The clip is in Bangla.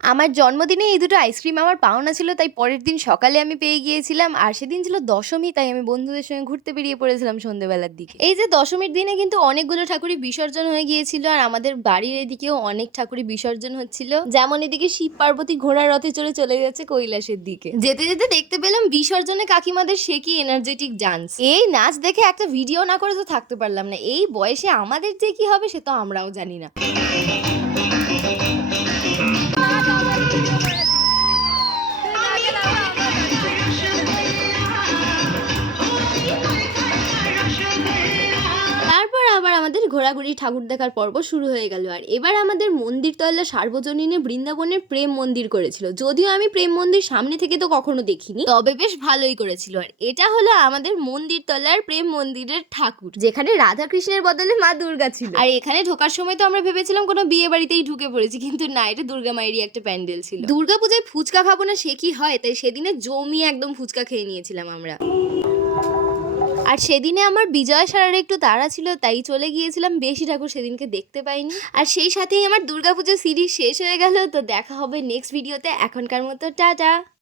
আমার জন্মদিনে এই দুটো আইসক্রিম আমার পাওনা ছিল, তাই পরের দিন সকালে আমি পেয়ে গিয়েছিলাম। আর সেদিন ছিল দশমী, তাই আমি বন্ধুদের সঙ্গে ঘুরতে বেরিয়ে পড়েছিলাম সন্ধ্যেবেলার দিকে। এই যে দশমীর দিনে কিন্তু অনেকগুলো ঠাকুরই বিসর্জন হয়ে গিয়েছিল, আর আমাদের বাড়ির এদিকেও অনেক ঠাকুরই বিসর্জন হচ্ছিল। যেমন এদিকে শিব পার্বতী ঘোড়ার রথে চড়ে চলে যাচ্ছে কৈলাসের দিকে। যেতে যেতে দেখতে পেলাম বিসর্জনে কাকিমাদের সে কি এনার্জেটিক ডান্স। এই নাচ দেখে একটা ভিডিও না করে তো থাকতে পারলাম না। এই বয়সে আমাদের যে কি হবে সে তো আমরাও জানি না। তারপর আবার আমাদের ঘোরাঘুরি ঠাকুর দেখার পর্ব শুরু হয়ে গেল। আর এবার আমাদের মন্দির তলা সার্বজনীনে বৃন্দাবনের প্রেম মন্দির করেছিল। যদিও আমি প্রেম মন্দির সামনে থেকে তো কখনো দেখিনি, তবে বেশ ভালোই করেছিল। আর এটা হলো আমাদের মন্দির তলার প্রেম মন্দিরের ঠাকুর, যেখানে রাধা কৃষ্ণের বদলে মা দুর্গা ছিল। আর এখানে ঢোকার সময় তো আমরা ভেবেছিলাম কোনো বিয়ে বাড়িতেই ঢুকে পড়েছি, কিন্তু না, এটা দুর্গা মায়েরই একটা প্যান্ডেল ছিল। দুর্গা পূজায় ফুচকা খাবো না সে কি হয়, তাই সেদিনে জমিয়ে একদম ফুচকা খেয়ে নিয়েছিলাম আমরা। আর সেদিনে আমার বিজয় সারার একটু তাড়া ছিল, তাই চলে গিয়েছিলাম, বেশি ঠাকুর সেদিনকে দেখতে পাইনি। আর সেই সাথেই আমার দুর্গাপুজো সিরিজ শেষ হয়ে গেল। তো দেখা হবে নেক্সট ভিডিওতে। এখনকার মতো টাটা।